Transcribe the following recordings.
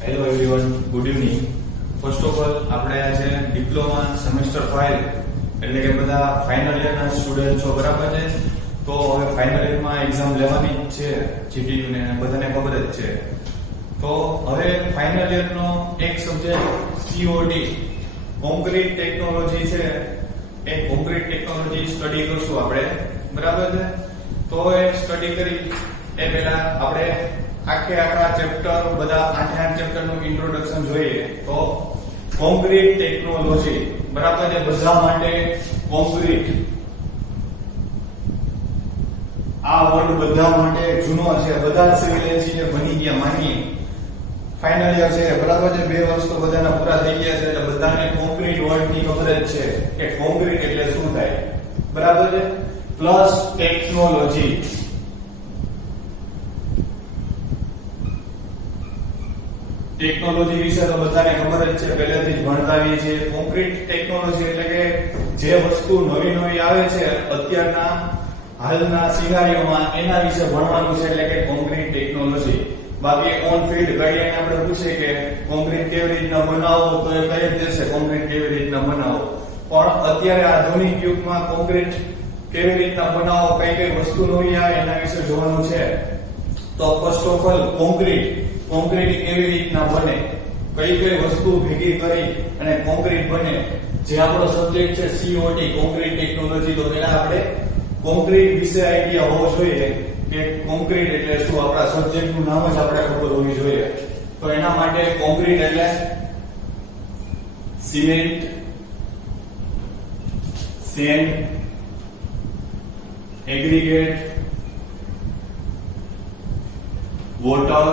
Hello everyone, good evening. First of all આપણે આજે diploma semester 5 એટલે કે બધા ફાઇનલ યરના સ્ટુડન્ટ છો, બરાબર છે? તો હવે ફાઇનલ યરમાં એક્ઝામ લેવાની જ છે, જીટીયુ ને બધાને ખબર જ છે. તો હવે ફાઇનલ યરનો એક સબ્જેક્ટ સીઓડી કોન્ક્રીટ ટેકનોલોજી છે. એ કોન્ક્રીટ ટેકનોલોજી સ્ટડી કરશું આપણે, બરાબર છે? તો એ સ્ટડી કરી એ પહેલા આપણે આખા ચેપ્ટર બધા 8 ચેપ્ટરનું ઇન્ટ્રોડક્શન જોઈએ. તો કોન્ક્રીટ ટેકનોલોજી, બરાબર છે? બધા માટે કોન્ક્રીટ આ વર્ડ બધા માટે જૂનો છે. બધા સિવિલ એન્જિનિયર બની ગયા માનીએ, ફાઇનલ યર છે, બરાબર છે? 2 વર્ષ તો બધાના પૂરા થઈ ગયા છે, એટલે બધાને કોન્ક્રીટ વર્ડની ખબર જ છે કે કોન્ક્રીટ એટલે શું થાય, બરાબર છે? Plus technology. ટેકનોલોજી વિશે તો બધાને ખબર જ છે, પહેલેથી જ ભણતા આવીએ છીએ. કોન્ક્રીટ ટેકનોલોજી એટલે કે જે વસ્તુ નવી આવે છે અત્યારના હાલના સિનારીઓમાં, એના વિશે ભણવાનું છે, એટલે કે કોન્ક્રીટ ટેકનોલોજી. બાકી ઓન ફિલ્ડ ગાઈડલાઈન આપણે પૂછે કે કોન્ક્રીટ કેવી રીતના બનાવો, તો એ કહી જ દેશે કોન્ક્રીટ કેવી રીતના બનાવો. પણ અત્યારે આધુનિક યુગમાં કોન્ક્રીટ કેવી રીતના બનાવો, કઈ કઈ વસ્તુ નવી આવે એના વિશે જોવાનું છે. તો ફર્સ્ટ ઓફ ઓલ કોન્ક્રીટ કેવી રીતના બને, કઈ કઈ વસ્તુ ભેગી કરી અને કોન્ક્રીટ બને, જે આપણો સબ્જેક્ટ છે સીઓટી કોન્ક્રીટ ટેકનોલોજી. તો પહેલા આપણે કોન્ક્રીટ વિશે આઈડિયા હોવો જોઈએ કે કોન્ક્રીટ એટલે શું, આપણા સબ્જેક્ટનું નામ જ આપણે ખબર હોવી જોઈએ. તો એના માટે કોન્ક્રીટ એટલે સિમેન્ટ, સેન્ડ, એગ્રીગેટ, વોટર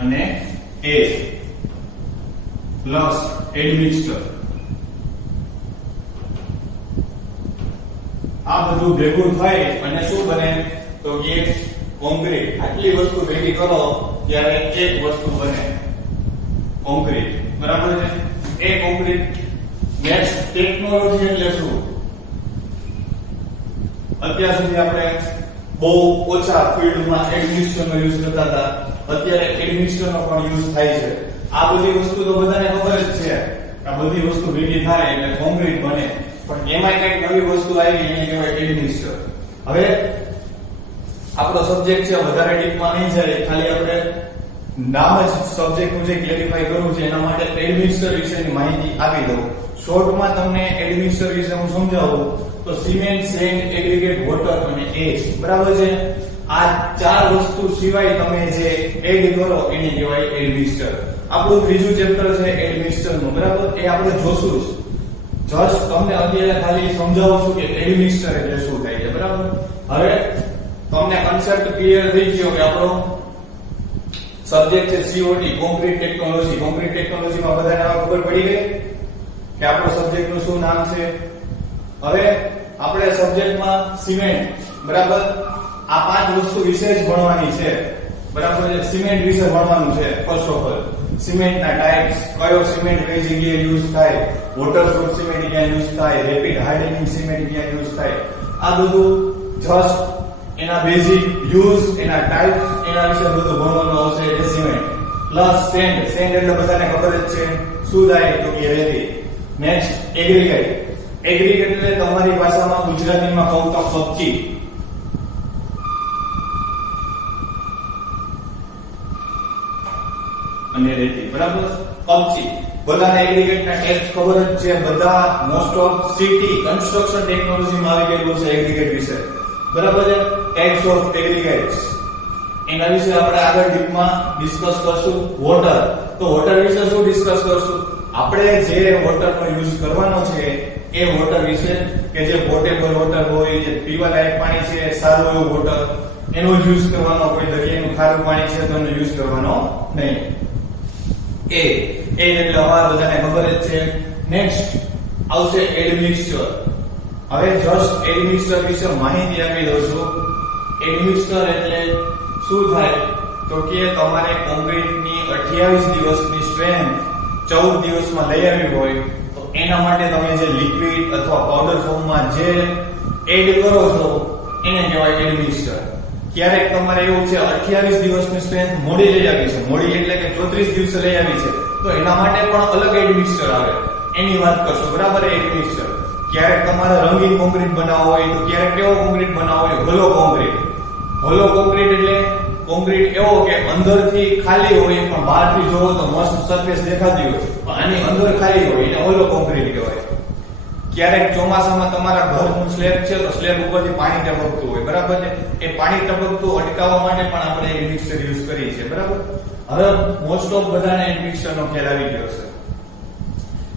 અને એર પ્લસ એડમિક્સચર. આ બધું ભેગું થાય અને શું બને, તો એક કોન્ક્રીટ. આટલી વસ્તુ ભેગી કરો ત્યારે એક વસ્તુ બને, કોન્ક્રીટ, બરાબર છે? એ કોન્ક્રીટ. નેક્સ્ટ ટેકનોલોજી એટલે શું? અત્યાર સુધી આપણે બહુ ઓછા ફિલ્ડમાં એડમિક્સચરનો યુઝ કરતા હતા, અત્યારે એડમિક્સચરનો પણ યુઝ થાય છે. આ બધી વસ્તુ તો બધાને ખબર જ છે, આ બધી વસ્તુ ભેગી થાય એટલે કોન્ક્રીટ બને. પણ એમાં કઈક નવી વસ્તુ આવી, એને કહેવાય એડમિક્સચર. હવે આપણો સબ્જેક્ટ છે, વધારે ડીપમાં નહીં જાય, ખાલી આપણે નામ જ સબ્જેક્ટનું જે ક્લેરિફાઈ કરવું છે, એના માટે એડમિક્સચર વિશેની માહિતી આપી દઉં. શોર્ટમાં તમને એડમિક્સચર વિશે હું સમજાવું તો સિમેન્ટ, સેન્ડ, એગ્રીગેટ, વોટર અને એર, બરાબર છે? આ 4 વસ્તુ સિવાય તમે જે એડ કરો એને કહેવાય એડમિક્સચર. આપણું ત્રીજું ચેપ્ટર છે એડમિક્સચરનું, બરાબર? એ આપણે જોશું જ. જસ્ટ તમને અત્યારે ખાલી સમજાવું છું કે એડમિક્સચર એટલે શું થાય છે, બરાબર? હવે તમને કન્સેપ્ટ ક્લિયર થઈ ગયો કે આપણો સબ્જેક્ટ છે સીઓટી કોન્ક્રીટ ટેકનોલોજી. કોન્ક્રીટ ટેકનોલોજીમાં બધાને ખબર પડી ગઈ કે આપણો સબ્જેક્ટનું શું નામ છે. હવે આપણે સબ્જેક્ટમાં સિમેન્ટ, બરાબર? આ 5 વસ્તુ વિશે જ ભણવાની છે, બરાબર છે? સિમેન્ટ વિશે ભણવાનું છે. ફર્સ્ટ ઓફ ઓલ સિમેન્ટના ટાઇપ્સ, કયો સિમેન્ટ કઈ જગ્યાએ યુઝ થાય, વોટરપ્રૂફ સિમેન્ટ ક્યાં યુઝ થાય, રેપિડ હાર્ડનિંગ સિમેન્ટ ક્યાં યુઝ થાય, આ બધું જસ્ટ એના બેઝિક યુઝ, એના ટાઇપ્સ, એના વિશે બધું ભણવાનું આવશે. એટલે સિમેન્ટ પ્લસ સેન્ડ. સેન્ડ એટલે બધાને ખબર જ છે શું થાય, તો કે રેતી. Next aggregate. એગ્રીગેટ એટલે તમારી ભાષામાં ગુજરાતીમાં કહું તો કપચી. અને રેતી, બરાબર? કપચી. બધાને એગ્રીગેટના ટાઇપ્સ ખબર જ છે. બધા મોસ્ટ ઓફ સિટી કન્સ્ટ્રક્શન ટેકનોલોજીમાં આવી ગયેલું છે એગ્રીગેટ વિશે, બરાબર છે? ટાઇપ્સ ઓફ એગ્રીગેટ્સ, એના વિશે આપણે આગળ ડીપમાં ડિસ્કસ કરશું. વોટર. તો વોટર વિશે શું ડિસ્કસ કરશું? આપણે જે વોટરનો યુઝ કરવાનો છે એ વોટર વિશે, કે જે પોટેબલ વોટર હોય, જે પીવા લાયક પાણી છે, સારું એવું વોટર, એનો યુઝ કરવાનો. કોઈ દરિયાનું ખારું પાણી છે તો એનો યુઝ કરવાનો નહીં. એ એટલે હવે બધાને ખબર જ છે. નેક્સ્ટ આવશે એડમિક્સચર. હવે જસ્ટ એડમિક્સચર વિશે માહિતી આપી દઉં છું. એડમિક્સચર એટલે શું થાય, તો કે તમારે કોન્ક્રીટની 28 દિવસની સ્ટ્રેન્થ 14 દિવસમાં લઈ આવી હોય, તો એના માટે તમે જે લિક્વિડ અથવા પાવડર ફોર્મમાં જે એડ કરો છો એને કહેવાય એડમિક્સચર. ક્યારેક તમારે એવું છે 28 દિવસની સ્ટ્રેન્થ મોડી લઈ આવી છે, મોડી એટલે કે 34 દિવસે લઈ આવી છે, તો એના માટે પણ અલગ એડમિક્સચર આવે, એની વાત કરશો, બરાબર. એડમિક્સચર ક્યારેક તમારે રંગીન કોન્ક્રીટ બનાવવો હોય તો ક્યારેક કેવો કોન્ક્રીટ બનાવવો હોય, હોલો કોન્ક્રીટ. હોલો કોન્ક્રીટ એટલે કોન્ક્રીટ એવો કે અંદરથી ખાલી હોય પણ બહારથી જોવો તો મસ્ત સરફેસ દેખાતી હોય, પણ આની અંદર ખાલી હોય, એને હોલો કોન્ક્રીટ કહેવાય. ક્યારેક ચોમાસામાં તમારા ઘરનું સ્લેબ છે તો સ્લેબ ઉપરથી પાણી ટપકતું હોય, બરાબર છે, એ પાણી ટપકતું અટકાવવા માટે પણ આપણે એડમિક્સચર યુઝ કરીએ છીએ, બરાબર. હવે મોસ્ટ ઓફ બધાને એડમિક્સચરનો ખ્યાલ આવી ગયો છે,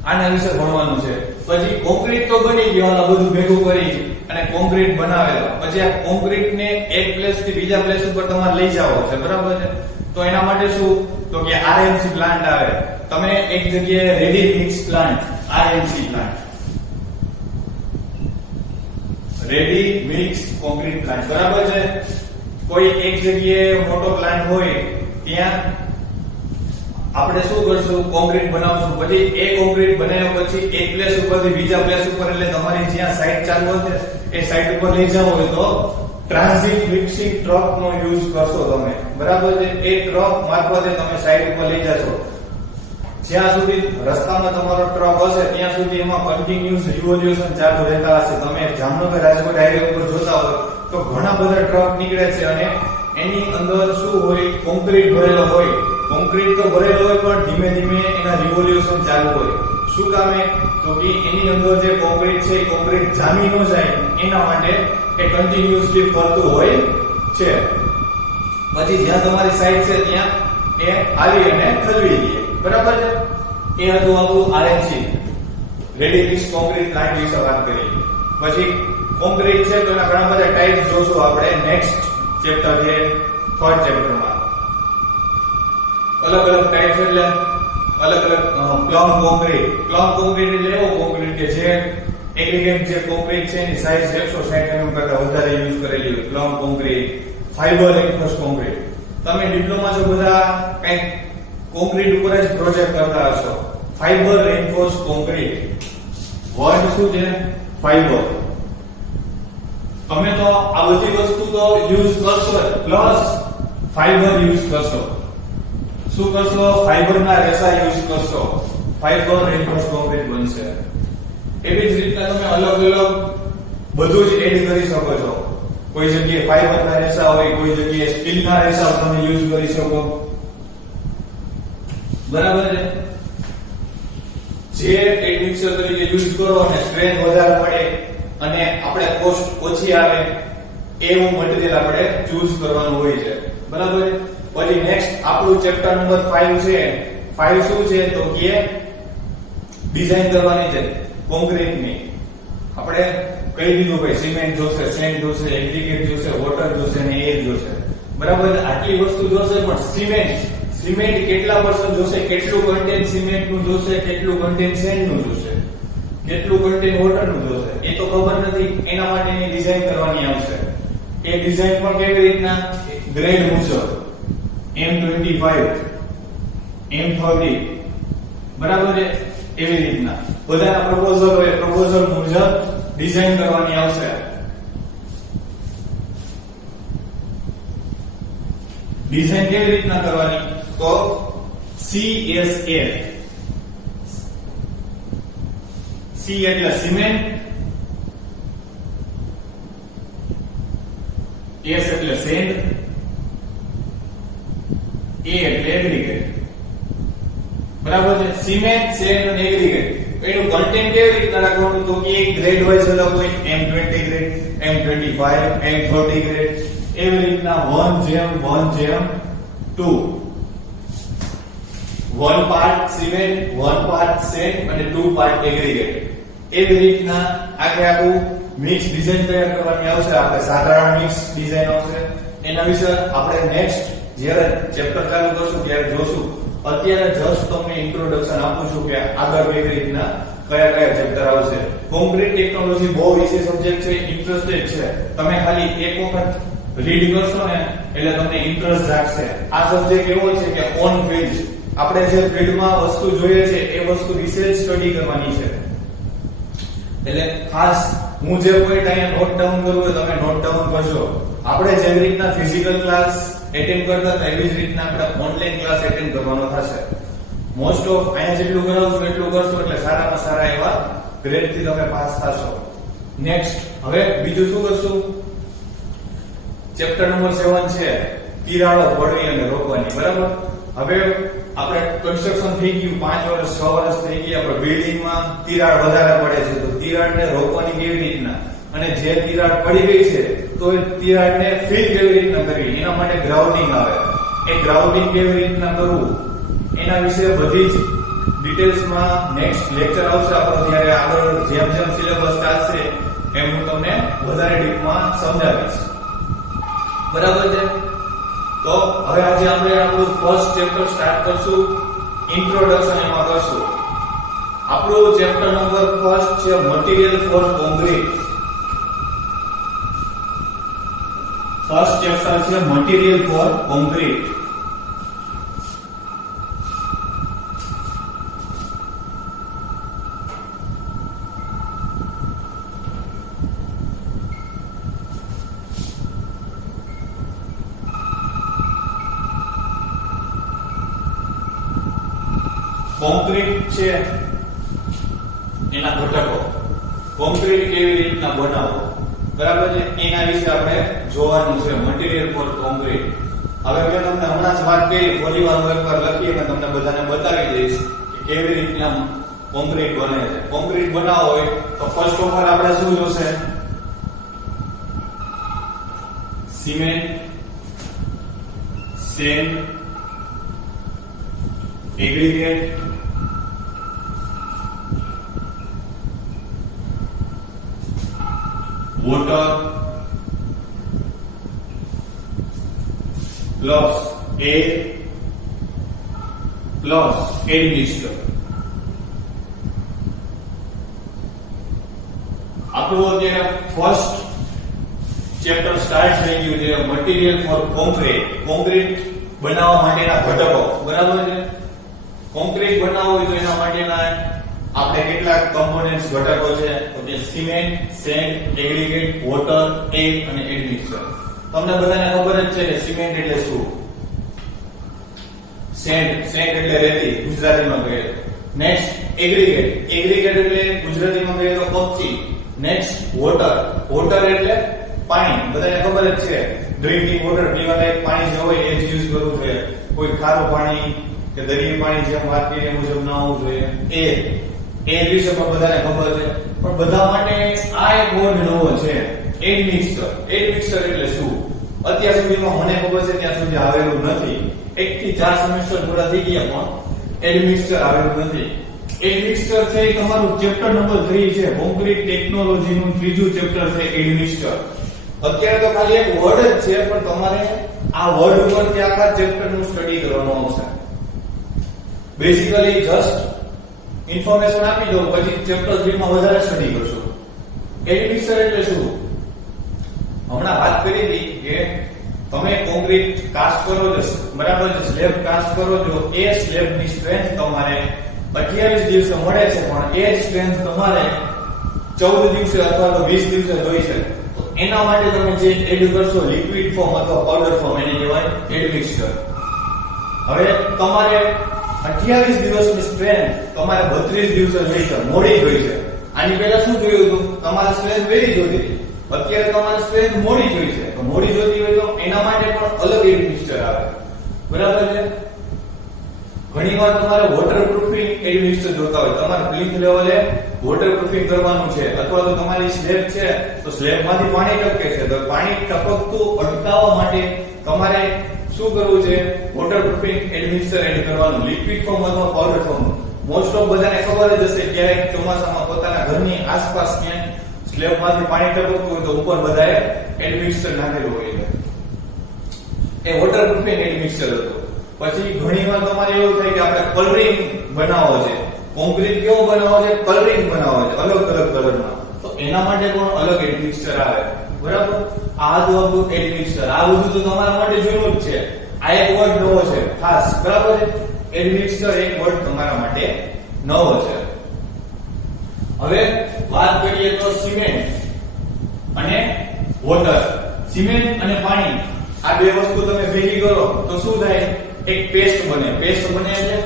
આના વિશે ભણવાનું છે. પછી કોન્ક્રીટ તો બની ગયું, આ બધું ભેગું કરી અને કોન્ક્રીટ બનાવેલો, પછી આ કોન્ક્રીટ ને એક પ્લેસ થી બીજા પ્લેસ ઉપર તમારે લઈ જવો છે, બરાબર છે. તો એના માટે શું, તો કે આરએમસી પ્લાન્ટ આવે. તમે એક જગ્યાએ ready mix plant, RMC plant, ready mix concrete plant, બરાબર છે. કોઈ એક જગ્યાએ મોટો પ્લાન્ટ હોય ત્યાં આપણે શું કરશું, કોન્ક્રીટ બનાવશું, પછી એ કોન્ક્રીટ બનાવ્યા પછી એક પ્લેસ ઉપરથી બીજા પ્લેસ ઉપર, એટલે તમારી જ્યાં સાઇટ ચાલુ હશે એ સાઇટ ઉપર લઈ જાવ હોય તો ટ્રાન્ઝિટ મિક્સિંગ ટ્રક નો યુઝ કરશો તમે, બરાબર છે. એ ટ્રક મારફતે તમે સાઇટ ઉપર લઈ જશો. જ્યાં સુધી રસ્તામાં તમારો ટ્રક હશે ત્યાં સુધી એમાં કન્ટિન્યુઅસ રિવોલ્યુશન ચાલુ રહેતા હશે. તમે જામનગર રાજકોટ હાઈવે ઉપર જોતા હોય તો ઘણા બધા ટ્રક નીકળે છે અને એની અંદર શું હોય, કોન્ક્રીટ ભરેલો હોય. કોન્ક્રીટ તો ભરેલો હોય પણ ધીમે ધીમે એના રિવોલ્યુશન ચાલુ હોય. શું કામે, તો કે એની અંદર જે કોન્ક્રીટ છે એ કોન્ક્રીટ જામી ન જાય એના માટે એ કન્ટિન્યુઅસલી ફરતું હોય છે. પછી જ્યાં તમારી સાઈડ છે ત્યાં એ આવી અને ઠલવી દે, બરાબર છે. એ હતું આપણું RMC, ready mix concrete plant વિશે વાત કરી. પછી કોન્ક્રીટ છે તો એના ઘણા બધા ટાઈપ્સ જોશું આપણે નેક્સ્ટ ચેપ્ટર છે, થર્ડ ચેપ્ટરમાં. અલગ અલગ ટાઈપ્સ એટલે અલગ અલગ પ્લમ કોન્ક્રીટ. પ્લમ કોન્ક્રીટ એટલે એવો કોન્ક્રીટ કે જે એગ્રીગેટ જે કોન્ક્રીટ છે એની સાઈઝ 160 mm કરતા વધારે યુઝ કરેલી હોય, plum concrete. Fibre reinforced concrete, તમે ડિપ્લોમા જો બધા કંઈક કોન્ક્રીટ ઉપર જ પ્રોજેક્ટ કરતા હશો. ફાઈબર રેઇન્ફોર્સ્ડ કોન્ક્રીટ, વર્ડ શું છે, ફાઈબર. તમે તો આ બધી વસ્તુ તો યુઝ કરશો પ્લસ ફાઈબર યુઝ કરશો. શું કરશો, ફાઈબરના રેસા યુઝ કરશો, ફાઈબર રેઇન્ફોર્સ્ડ કોન્ક્રીટ બનશે. એવી જ રીતના તમે અલગ અલગ બધું જ એડ કરી શકો છો. કોઈ જગ્યાએ ફાઈબરના રેસા હોય, કોઈ જગ્યાએ સ્ટીલના રેસા તમે યુઝ કરી શકો, બરાબર છે. જે એડમિક્સચર તરીકે યુઝ કરો અને સ્ટ્રેન્થ વધારે મળે અને આપણે કોસ્ટ ઓછી આવે એવું મટીરીયલ આપણે ચૂઝ કરવાનું હોય છે, બરાબર છે. પછી નેક્સ્ટ આપણું ચેપ્ટર નંબર 5 છે. 5 શું છે, તો કે ડિઝાઇન કરવાની છે કોન્ક્રીટની. આપણે કહી દીધું ભાઈ સિમેન્ટ જોશે, સેન્ડ જોશે, એગ્રીગેટ જોશે, વોટર જોશે અને એર જોશે, બરાબર. આટલી વસ્તુ જોશે, પણ સિમેન્ટ કેટલા % જોશે, કેટલું કન્ટેન્ટ સિમેન્ટ નું જોશે, કેટલું કન્ટેન્ટ સેન્ડ નું જોશે, કેટલું કન્ટેન્ટ વોટર નું જોશે, એ તો ખબર નથી. એના માટેની ડિઝાઇન કરવાની આવશે. એ ડિઝાઇન પણ કેવી રીતના, ગ્રેડ મુજબ M25 M30, બરાબર છે. એવી રીતના બધાના પ્રપોઝલ હોય, પ્રપોઝલ મુજબ ડિઝાઇન કરવાની આવશે. ડિઝાઇન કેવી રીતના કરવાની, તો CSA, C એટલે સિમેન્ટ, S એટલે સેન્ડ, A એટલે એગ્રીગેટ, બરાબર છે. સિમેન્ટ, સેન્ડ અને એગ્રીગેટ એનું કન્ટેન્ટ કેવી રીતના રાખવાનું, તો કે ગ્રેડ વાઇઝ અલગ હોય, M20 grade, M25, M30 grade, એવી રીતના 1:1:2, 1 પાર્ટ સિમેન્ટ, 1 પાર્ટ સેન્ડ અને 2 પાર્ટ એગ્રીગેટ. એવી રીતના આખું મિક્સ ડિઝાઇન તૈયાર કરવાની આવશે. આપણે સાધારણ મિક્સ ડિઝાઇન આવશે. એના વિશે આપણે નેક્સ્ટ જ્યારે ચેપ્ટર ચાલુ કરશું ત્યારે જોશું. અત્યારે જસ્ટ તમને ઇન્ટ્રોડક્શન આપું છું કે આગળ કેવી રીતના કયા ચેપ્ટર આવશે. કોન્ક્રીટ ટેકનોલોજી બહુ વિશેષ સબ્જેક્ટ છે, ઇન્ટરેસ્ટેડ છે. તમે ખાલી એક વખત રીડ કરશો ને એટલે તમને ઇન્ટરેસ્ટ જાગશે. આ સબ્જેક્ટ એવો છે કે ઓન ફિલ્ડ આપણે જે ફિલ્ડમાં વસ્તુ જોઈએ છે એ વસ્તુ વિશે સ્ટડી કરવાની છે. એટલે ખાસ હું જે પોઈન્ટ અહીંયા નોટ ડાઉન કરું તમે નોટ ડાઉન કરજો. આપણે જેવી રીતના ફિઝિકલ ક્લાસ એટેન્ડ કરતા હતા એવી જ રીતના આપણે ઓનલાઈન ક્લાસ એટેન્ડ કરવાનો થશે. મોસ્ટ ઓફ અહીંયા જેટલું કરાવશું એટલું કરશો એટલે સારામાં સારા એવા ગ્રેડ થી તમે પાસ થશો. નેક્સ્ટ હવે બીજું શું કરશું? ચેપ્ટર નંબર 7 છે તિરાડો પડવી અને રોકવાની. બરાબર, હવે આપણે કન્સ્ટ્રક્શન થઈ ગયું, 5 વર્ષ 6 વર્ષ થઈ ગયા, આપણે બિલ્ડિંગમાં તિરાડ વધારે પડે છે તો તિરાડને રોકવાની કેવી રીતના, અને જે તિરાડ પડી ગઈ છે તો એ તિરાડને ફિલ કેવી રીતના કરવી, એના માટે ગ્રાઉન્ડિંગ આવે. એ ગ્રાઉન્ડિંગ કેવી રીતના કરવું એના વિશે બધી જ ડિટેલ્સમાં નેક્સ્ટ લેક્ચર આવશે આપણો, ત્યારે આગળ જેમ જેમ સિલેબસ ચાલશે એમ હું તમને વધારે ડીપમાં સમજાવીશ. બરાબર છે? તો હવે આજે આપણે આપણું ફર્સ્ટ ચેપ્ટર સ્ટાર્ટ કરશું, ઇન્ટ્રોડક્શન એમાં કરશું. આપણું ચેપ્ટર નંબર ફર્સ્ટ છે material for concrete. First chapter છે મટીરીયલ ફોર કોન્ક્રીટ. કોન્ક્રીટ છે એના ઘટકો, કોન્ક્રીટ કેવી રીતના બનાવવો, બરાબર છે, એના વિશે આપણે જોવાનું છે. Material for concrete. હવે મેં તમને હમણાં જ વાત કરી, ફરી વાર એકવાર લખી અને તમને બધાને બતાવી દઈશ કે કેવી રીતના કોન્ક્રીટ બને છે. કોન્ક્રીટ બનાવવો હોય તો ફર્સ્ટ ઓફ ઓલ આપણે શું જોશે? Cement, sand, aggregate, water plus air plus admixture. આપણું અત્યારે ફર્સ્ટ ચેપ્ટર સ્ટાર્ટ થઈ ગયું છે મટીરીયલ ફોર કોન્ક્રીટ. કોન્ક્રીટ બનાવવા માટેના ઘટકો. બરાબર છે? કોન્ક્રીટ બનાવવું હોય તો એના માટેના આપણે કેટલાક કમ્પોનેન્ટ્સ ઘટકો છે, તો કે cement, sand, aggregate, water, air અને એડમિક્સચર. તમને બધાને ખબર જ છે કે સિમેન્ટ એટલે શું, સેન્ડ એટલે રેતી ગુજરાતીમાં કહીએ. નેક્સ્ટ એગ્રીગેટ, એગ્રીગેટ એટલે ગુજરાતીમાં કહીએ તો કપચી. નેક્સ્ટ વોટર એટલે પાણી. બધાને ખબર જ છે ડ્રિંકિંગ વોટર, પીવા લાયક પાણી જે હોય એ જ યુઝ કરવું જોઈએ, કોઈ ખારું પાણી કે દરિયાઈ પાણી જેમ વાત કરીએ મુજબ ના હોવું જોઈએ. એ વિશે પણ બધાને ખબર છે, પણ બધા માટે આ એક વર્ડ નવો છે, એડમિક્સચર. એડમિક્સચર એટલે શું? અત્યાર સુધીમાં મને ખબર છે ત્યાં સુધી આવેલું નથી. 1 થી 4 સેમેસ્ટર પૂરા થઈ ગયા પણ એડમિક્સચર આવેલું નથી. એડમિક્સચર છે એ તમારું ચેપ્ટર નંબર 3 છે, કોન્ક્રીટ ટેકનોલોજીનું ત્રીજું ચેપ્ટર છે એડમિક્સચર. અત્યારે તો ખાલી એક વર્ડ જ છે, પણ તમારે આ વર્ડ ઉપરથી આખા ચેપ્ટરનું સ્ટડી કરવાનું આવશે. બેઝિકલી જસ્ટ ઇન્ફોર્મેશન આપી દઉં, પછી ચેપ્ટર 3 માં વધારે સ્ટડી કરશો. એડમિક્સચર એટલે શું? હમણાં વાત કરી હતી કે તમે કોન્ક્રીટ કાસ્ટ કરો છો, બરાબર છે, સ્લેબ કાસ્ટ કરો છો, એ સ્લેબની સ્ટ્રેન્થ તમારે 28 દિવસે મળે છે, પણ એ સ્ટ્રેન્થ તમારે 14 દિવસે અથવા તો 20 દિવસે જોઈશે. તો એના માટે તમે જે એડ કરશો લિક્વિડ ફોર્મ અથવા પાવડર ફોર્મ, એને કહેવાય એડમિક્સચર. હવે તમારે 28 દિવસની સ્ટ્રેન્થ તમારે 32 દિવસે જોઈશે, મોડી જોઈશે. આની પહેલા શું જોયું હતું? તમારે સ્ટ્રેન્થ વેરી જોતી હતી, અત્યારે તમારે સ્ટ્રેન્થ મોડી જોઈશે. તો મોડી જોતી હોય તો એના માટે પણ અલગ એડમિક્સચર આવે. બરાબર છે? ઘણીવાર તમારે વોટરપ્રૂફિંગ એડમિક્સચર જોતા હોય, તમારે પ્લિન્થ લેવલે વોટરપ્રૂફિંગ કરવાનું છે, અથવા તો તમારી સ્લેબ છે તો સ્લેબમાંથી પાણી ટપકે છે, તો પાણી ટપકતું અટકાવવા માટે તમારે શું કરવું છે? વોટરપ્રૂફિંગ એડમિક્સચર એડ કરવાનું, લિક્વિડ ફોર્મ અથવા પાવડર ફોર્મ. મોસ્ટ ઓફ બધાને ખબર જ હશે, ક્યારેક ચોમાસામાં પોતાના ઘરની આસપાસ ક્યાંક સ્લેબમાંથી પાણી ટપકતું હોય તો ઉપર બધાએ એડમિક્સચર નાખેલું હોય છે. એ વોટરપ્રૂફિંગ એડમિક્સચર હતું. પછી ઘણીવાર તમારે એવું થાય કે આપણે કલરિંગ બનાવવો છે, કોન્ક્રીટ કેવો બનાવવો છે? કલરિંગ બનાવવો છે અલગ અલગ કલરમાં, તો એના માટે પણ અલગ એડમિક્સચર આવે. બરાબર? આ તો આપણું એડમિક્સચર. આ બધું તો તમારા માટે જૂનું જ છે. આ એક વર્ડ નવો છે ખાસ. બરાબર છે? એડમિક્સચર એક વર્ડ તમારા માટે નવો છે. હવે વાત કરીએ તો સિમેન્ટ અને વોટર. સિમેન્ટ અને પાણી આ બે વસ્તુ તમે ભેગી કરો તો શું થાય? એક પેસ્ટ બને. પેસ્ટ બને એટલે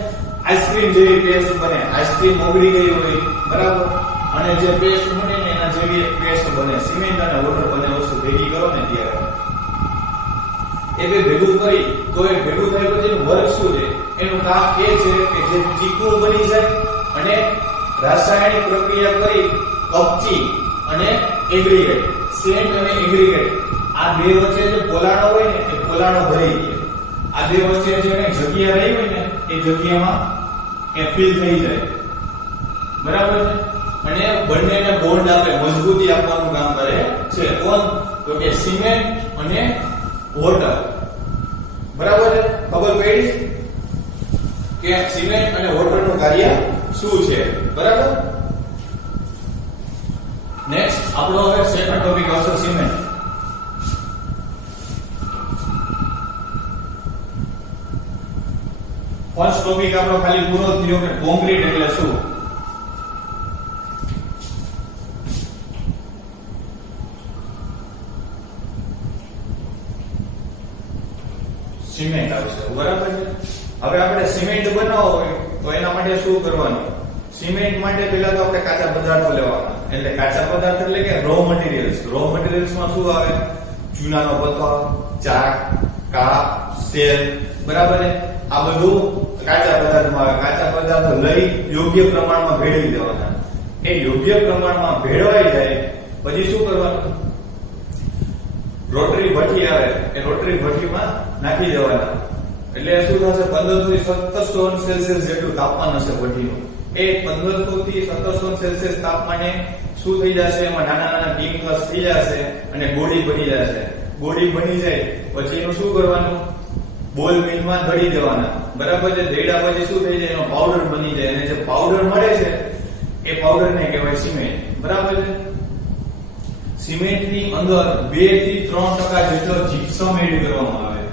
આઈસ્ક્રીમ જેવી પેસ્ટ બને. આઈસ્ક્રીમ ઓગળી ગઈ હોય, બરાબર, અને જે પેસ્ટ બને ને એના જેવી એક પેસ્ટ બને. સિમેન્ટ અને વોટર બંને વસ્તુ ભેગી કરો ને ત્યારે એ બે ભેગું કરી તો એ ભેગું થાય પછી એનું વર્ક શું છે? એનું કામ એ છે કે જે ચીકણું બની જાય અને રાસાયણિક પ્રક્રિયા કરી કપચી અને એગ્રીગેટ, સેન્ટ અને એગ્રીગેટ આ બે વચ્ચે જે પોલાણો હોય ને એ પોલાણો ભરી દે. આ બે વચ્ચે જે જગ્યા રહી હોય ને એ જગ્યામાં એ ફિલ થઈ જાય, બરાબર છે? અને બંનેને બોન્ડ આપે, મજબૂતી આપવાનું કામ કરે છે. કોણ? તો કે સિમેન્ટ અને વોટર. બરાબર છે? ખબર પડી કે સિમેન્ટ અને વોટરનું કાર્ય શું છે, બરાબર? નેક્સ્ટ આપણો હવે સેકન્ડ ટોપિક આવશે સિમેન્ટ. ફર્સ્ટ ટોપિક આપણો ખાલી પૂરો થયો કે કોન્ક્રીટ એટલે શું. સિમેન્ટ આવશે, બરાબર છે? હવે આપણે સિમેન્ટ બનાવવો હોય તો એના માટે શું કરવાનું? સિમેન્ટ માટે પહેલા તો આપણે કાચા પદાર્થો લેવાના. એટલે કાચા પદાર્થ એટલે કે રો મટીરીયલ્સ. રો મટીરીયલ્સમાં શું આવે? ચૂનાનો પથ્થર, ચાક, કાપ, સેલ, બરાબર છે? આ બધું કાચા પદાર્થમાં આવે. કાચા પદાર્થો લઈ યોગ્ય પ્રમાણમાં ભેળવી દેવાના. એ યોગ્ય પ્રમાણમાં ભેળવાઈ જાય પછી શું કરવાનું? રોટરી ભઠ્ઠી આવે, એ રોટરી ભઠ્ઠીમાં નાખી દેવાના. એટલે શું થશે? 1500 થી 1700 સેલ્સિયસ જેટલું તાપમાન હશે ભઠ્ઠીનું. એ 1500 થી 1700 સેલ્સિયસ તાપમાને શું થઈ જશે? એમાં નાના નાના ક્લિંકર્સ થઈ જશે અને ગોળી બની જશે. ગોળી બની જાય પછી એનું શું કરવાનું? બોલ મિલમાં દળી દેવાના, બરાબર છે? દળ્યા પછી શું થઈ જાય? એનો પાવડર બની જાય અને જે પાવડર મળે છે એ પાવડરને કહેવાય સિમેન્ટ, બરાબર છે? સિમેન્ટની અંદર 2 થી 3% જેટલો જીપ્સમ એડ કરવામાં આવે.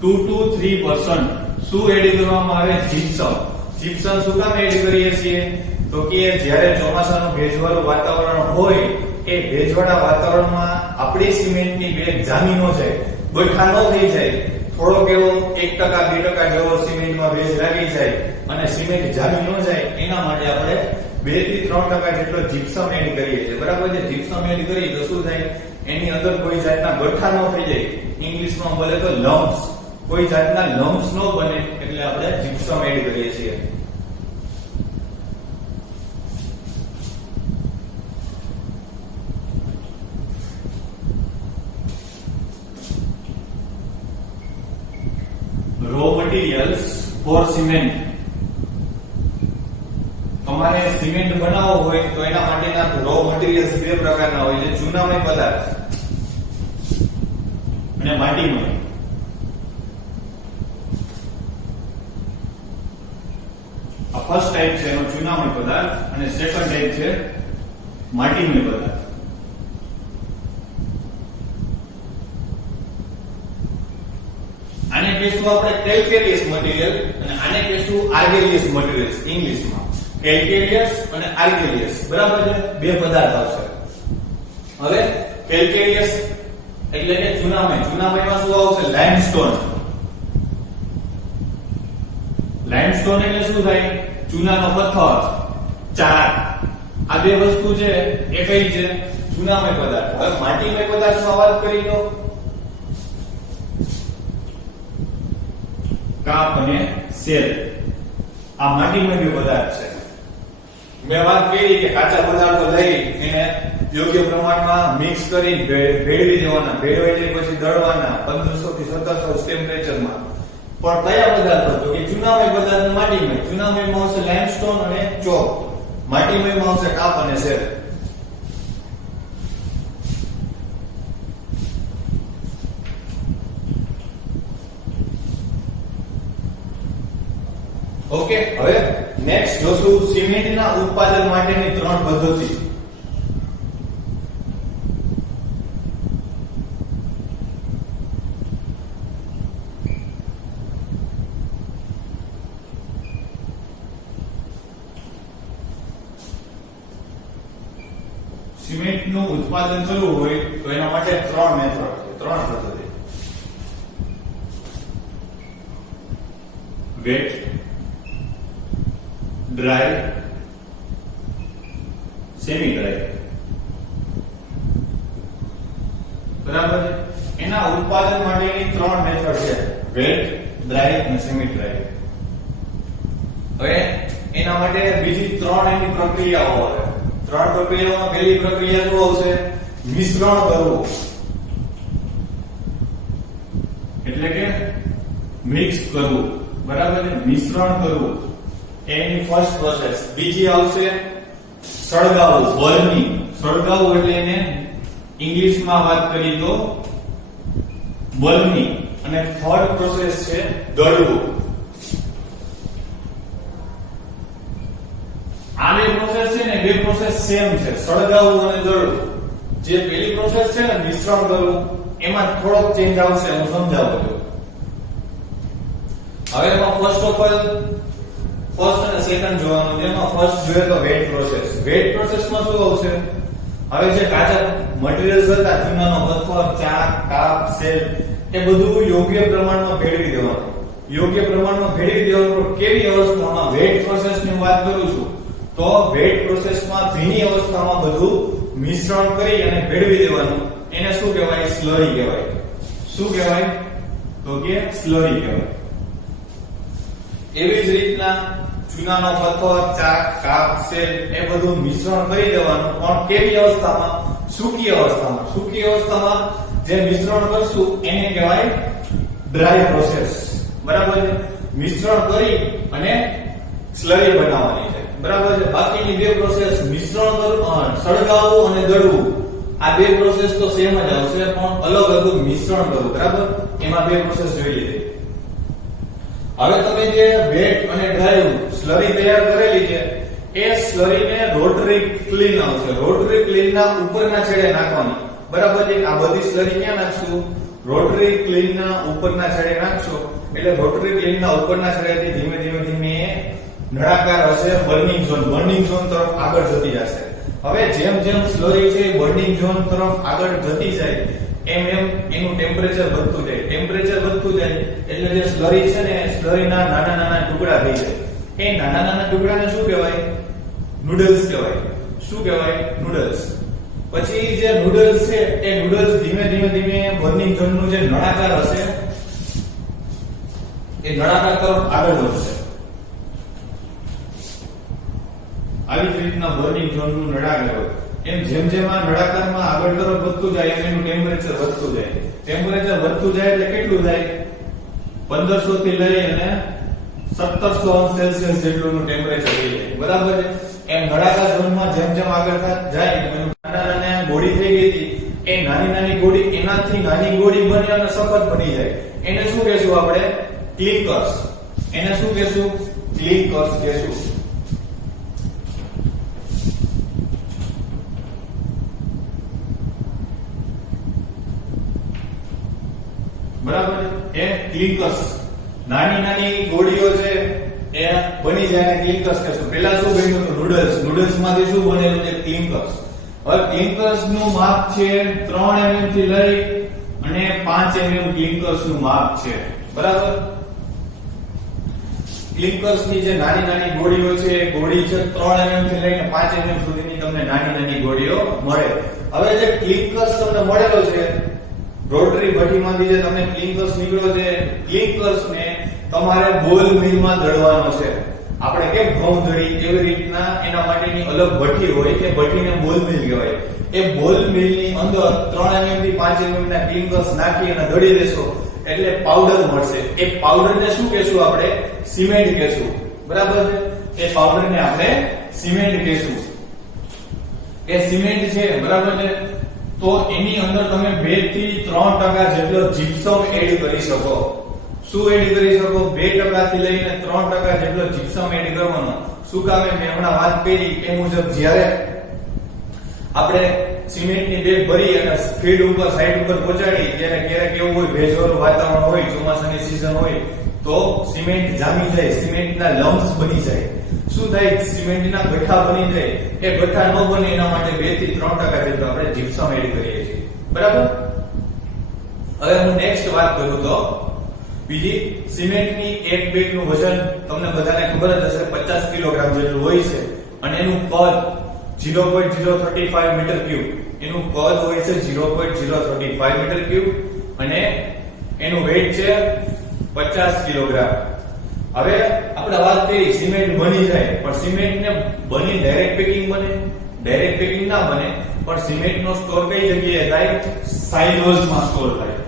2 to 3% શું એડ કરવામાં આવે? જીપ્સમ. જીપ્સમ શું કામ એડ કરીએ છીએ? તો કે જ્યારે ચોમાસાનું ભેજવાળું વાતાવરણ હોય એ ભેજવાળા વાતાવરણમાં આપણી સિમેન્ટની બેગ જામી ન જાય, ગઠ્ઠા ન થઈ જાય. થોડોક એવો 1% 2% જેવો સિમેન્ટમાં ભેજ લાગી જાય અને સિમેન્ટ જામી ન જાય એના માટે આપણે 2 થી 3% જેટલો જીપ્સમ એડ કરીએ છીએ, બરાબર છે? જીપ્સમ એડ કરી તો શું થાય? એની અંદર કોઈ જાતના ગઠ્ઠા ન થઈ જાય. ઇંગ્લિશમાં બોલે તો લમ્પ્સ. કોઈ જાતના લમ્પ્સ ન બને એટલે આપણે જીપ્સમ એડ કરીએ છીએ. Raw materials for cement. તમારે સિમેન્ટ બનાવવો હોય તો એના માટેના રો મટીરીયલ્સ બે પ્રકારના હોય છે: ચૂનામય પદાર્થ અને માટીમય. આ ફર્સ્ટ ટાઈપ છે એનો ચૂનામય પદાર્થ અને સેકન્ડ ટાઈપ છે માટીમય પદાર્થ. આને કહેશું આપણે કેલ્કેરિયસ મટીરીયલ અને આને કહેશું આર્ગિલિયસ મટીરીયલ્સ. ઇંગ્લિશમાં કેલ્કેરિયસ અને આર્ગિલિયસ, બરાબર છે? બે પદાર્થ આવશે. હવે કેલ્કેરિયસ એટલે કે ચૂનામય. ચૂનામયમાં શું આવશે? લાઇમસ્ટોન. લાઇમસ્ટોન એટલે શું થાય? ચૂનાનો પથ્થર, ચાક, આ બે વસ્તુ છે એ કઈ છે? ચૂનામય પદાર્થ. હવે માટીમય પદાર્થમાં વાત કરી તો કાપ અને સેલ. આ માટીમય પદાર્થ છે. મેં વાત કરી કે કાચા પદાર્થો લઈ એને યોગ્ય પ્રમાણમાં મિક્સ કરી ભેળવી દેવાના. ભેળવાઈ જાય પછી દળવાના 1500 થી 1700 ટેમ્પરેચરમાં. પણ કયા પદાર્થો? તો કે ચૂનામય પદાર્થ, માટીમય. ચૂનામયમાં આવશે લાઇમસ્ટોન અને ચોક. માટીમયમાં આવશે કાપ અને સેલ. ઓકે, હવે નેક્સ્ટ જોશું સિમેન્ટના ઉત્પાદન માટેની 3 પદ્ધતિ. સિમેન્ટનું ઉત્પાદન કરવું હોય તો એના માટે ત્રણ મેથડ છે, ત્રણ પદ્ધતિ. Wet, dry, semi dry. બરાબર છે. એના ઉત્પાદન માટેની ત્રણ મેથડ છે, વેટ, ડ્રાય અને સેમી ડ્રાય. હવે એના માટે બીજી ત્રણ એની પ્રક્રિયાઓ આવે. ત્રણ પ્રક્રિયાઓમાં પહેલી પ્રક્રિયા શું આવશે? મિશ્રણ કરવું, એટલે કે મિક્સ કરવું. બરાબર છે, મિશ્રણ કરવું એની ફર્સ્ટ પ્રોસેસ. બીજી આવશે સળગાવવું, બર્નિંગ. સળગાવવું એટલે એને ઇંગ્લિશમાં વાત કરી તો બર્નિંગ. અને થર્ડ પ્રોસેસ છે દળવું. આ બે પ્રોસેસ છે ને, બે પ્રોસેસ સેમ છે, સળગાવવું અને દળવું. જે પહેલી પ્રોસેસ છે ને મિશ્રણ કરવું, એમાં થોડોક ચેન્જ આવશે, હું સમજાવું છું. હવે એમાં ફર્સ્ટ ઓફ ઓલ ફર્સ્ટ અને સેકન્ડ જોવાનું. જેમાં ફર્સ્ટ જોઈએ તો વેટ પ્રોસેસ. વેટ પ્રોસેસમાં શું આવશે? હવે જે કાચા મટીરીયલ્સ હતા, ચૂનાનો પથ્થર, ચાક, કાપ, સેલ, એ બધું યોગ્ય પ્રમાણમાં ભેળવી દેવાનું. યોગ્ય પ્રમાણમાં ભેળવી દેવાનું. કેવી અવસ્થામાં? વેટ પ્રોસેસની વાત કરું છું તો વેટ પ્રોસેસમાં ભીની અવસ્થામાં બધું મિશ્રણ કરી અને ભેળવી દેવાનું. એને શું કહેવાય? સ્લરી કહેવાય. શું કહેવાય? તો કે સ્લરી કહેવાય. એવી જ રીતના ચૂનાનો પથ્થર, ચાક, કાપ, સેલ એ બધું મિશ્રણ કરી દેવાનું. પણ કેવી અવસ્થામાં? સૂકી અવસ્થામાં. સૂકી અવસ્થામાં જે મિશ્રણ કરશું એને કહેવાય ડ્રાય પ્રોસેસ. બરાબર છે. મિશ્રણ કરી અને સ્લરી બનાવવાની છે. બરાબર છે. બાકીની બે પ્રોસેસ મિશ્રણ કરવું, સળગાવવું અને દળવું, આ બે પ્રોસેસ તો સેમ જ આવશે, પણ અલગ અલગ મિશ્રણ કરવું. બરાબર, એમાં બે પ્રોસેસ જોઈ લીધી. હવે તમે જે વેટ અને ડ્રાય સ્લરી તૈયાર કરેલી છે એ સ્લરીને રોટરી ક્લીન આવશે. રોટરી ક્લીનના ઉપરના છેડે નાખવાની. બરાબર છે. આ બધી સ્લરી ક્યાં નાખશું? રોટરી ક્લીનના ઉપરના છેડે નાખશો એટલે રોટરી ક્લીનના ઉપરના છેડેથી ધીમે ધીમે ધીમે નળાકાર હશે બર્નિંગ ઝોન. બર્નિંગ ઝોન તરફ આગળ જતી જશે. હવે જેમ જેમ સ્લરી છે બર્નિંગ ઝોન તરફ આગળ જતી જાય એમ એમ એનું ટેમ્પરેચર વધતું જાય. ટેમ્પરેચર વધતું જાય એટલે જે સ્લરી છે ને, સ્લરીના નાના નાના ટુકડા થઈ જાય. એ નાના નાના ટુકડાને શું કહેવાય? નૂડલ્સ કહેવાય. શું કહેવાય? નૂડલ્સ. પછી જે નૂડલ્સ છે એ નૂડલ્સ ધીમે ધીમે ધીમે બર્નિંગ ઝોનનું જે નળાકાર હશે એ નળાકાર તરફ આગળ વધશે. આવી જ રીતના બર્નિંગ ઝોનનું નળાકાર એમ જેમ જેમ આ નળાકારમાં આગળ તરફ વધતું જાય એમ એનું ટેમ્પરેચર વધતું જાય. ટેમ્પરેચર વધતું જાય એટલે કેટલું જાય? 1500 થી લઈ અને 1700 અંશ સેલ્સિયસ જેટલું ટેમ્પરેચર થઈ જાય. બરાબર છે. એમ નળાકાર ઝોનમાં જેમ જેમ આગળ જાય એનું નાના નાના ગોળી થઈ ગઈ હતી એ નાની નાની ગોળી એનાથી નાની ગોળી બની અને સખત બની જાય. એને શું કહેશું આપણે? ક્લિંકર્સ. એને શું કહેશું? ક્લિંકર્સ કહેશું. બરાબર. એ ક્લિંકર્સ નાની નાની ગોળીઓ છે એ બની જાય ને ક્લિંકર્સ કહેશું. પહેલા શું બન્યું હતું? નૂડલ્સ. નૂડલ્સ માંથી શું બનેલું છે? ક્લિંકર્સ. હવે ક્લિંકર્સ નું માપ છે 3 mm થી લઈ અને 5 mm ક્લિંકર્સ નું માપ છે. બરાબર. ક્લિંકર્સ ની જે નાની નાની ગોળીઓ છે એ ગોળી છે 3 mm થી લઈને 5 mm સુધીની તમને નાની નાની ગોળીઓ મળે. હવે જે ક્લિંકર્સ તમને મળેલો છે રોટરી ભઠ્ઠીમાંથી જે તમને ક્લિંકર્સ નીકળ્યો છે, ક્લિંકર્સ ને તમારે બોલ મિલમાં દળવાનો છે. આપણે કેમ ઘઉં દળી એવી રીતના એના માટેની અલગ ભઠ્ઠી હોય, એ ભઠ્ઠીને બોલ મિલ કહેવાય. એ બોલ મિલની અંદર 3 mm થી 5 mm ના ક્લિંકર્સ નાખી અને દળી દેશો એટલે પાવડર મળશે. એ પાવડરને શું કહેશું આપણે? સિમેન્ટ કહેશું. બરાબર છે. એ પાવડરને આપણે સિમેન્ટ કહેશું. એ સિમેન્ટ છે. બરાબર છે. તો એની અંદર તમે 2 થી 3% જેટલો જીપ્સમ એડ કરી શકો. શું એડ કરી શકો? 2% થી લઈને 3% જેટલો જીપ્સમ એડ કરવાનો. શું કામે? મેં હમણાં વાત કરી એ મુજબ જ્યારે આપણે સિમેન્ટની બેગ ભરી અને ફીલ્ડ ઉપર સાઈડ ઉપર પહોંચાડી ત્યારે ક્યારેક એવું હોય ભેજવાળું વાતાવરણ હોય, ચોમાસાની સીઝન હોય તો સિમેન્ટ જામી જાય, સિમેન્ટના લમ્પ્સ બની જાય. શું થાય? સિમેન્ટના ગઠ્ઠા બની જાય. એ ગઠ્ઠા ન બને એના માટે 2 થી 3% જેટલો આપણે જીપ્સમ એડ કરીએ છીએ. બરાબર. હવે હું નેક્સ્ટ વાત કરું તો બીજી સિમેન્ટની એક બેગનું વજન તમને બધાને ખબર જ હશે 50 કિલોગ્રામ જેટલું હોય છે અને એનું કદ 0.035 મીટર ક્યુબ, એનું કદ હોય છે 0.035 મીટર ક્યુબ અને એનું વેઇટ છે 50 કિલોગ્રામ. હવે આપણે વાત કરી સિમેન્ટ બની જાય, પણ સિમેન્ટને બની ડાયરેક્ટ પેકિંગ બને? ડાયરેક્ટ પેકિંગ ના બને, પણ સિમેન્ટનો સ્ટોર કઈ જગ્યાએ થાય? સાયલોઝમાં સ્ટોર થાય.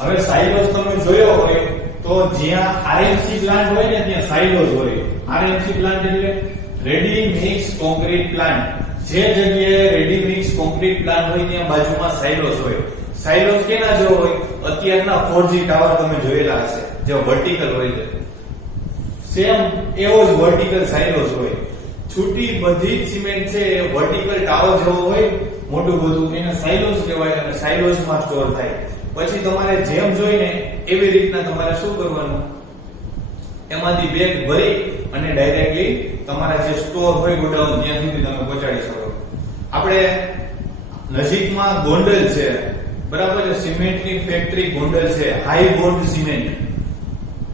હવે સાયલોઝ તમે જોયો હોય તો જ્યાં આરએમસી પ્લાન્ટ હોય ને ત્યાં સાયલોઝ હોય. આરએમસી પ્લાન્ટ એટલે રેડી મિક્સ કોન્ક્રીટ પ્લાન્ટ. જે જગ્યાએ રેડી મિક્સ કોન્ક્રીટ પ્લાન્ટ હોય ત્યાં બાજુમાં સાયલોઝ હોય. સાયલોઝ કેના જેવો હોય? અત્યારના 4G ટાવર તમે જોયેલા હશે, જે વર્ટિકલ હોય છે, સેમ એવો જ વર્ટિકલ સાયલોઝ હોય. છૂટી બધી જ સિમેન્ટ છે એ વર્ટિકલ ટાવર જેવો હોય, મોટું બધું, એને સાયલોઝ કહેવાય અને સાયલોઝમાં સ્ટોર થાય. પછી તમારે જેમ જોઈને એવી રીતના તમારે શું કરવાનું? એમાંથી બેગ ભરી અને ડાયરેક્ટલી તમારા જે સ્ટોર હોય ગોડાઉન ત્યાં સુધી તમે પહોંચાડી શકો. આપણે નજીકમાં ગોંડલ છે, બરાબર છે, સિમેન્ટની ફેક્ટરી ગોંડલ છે, હાઈ બોન્ડ સિમેન્ટ.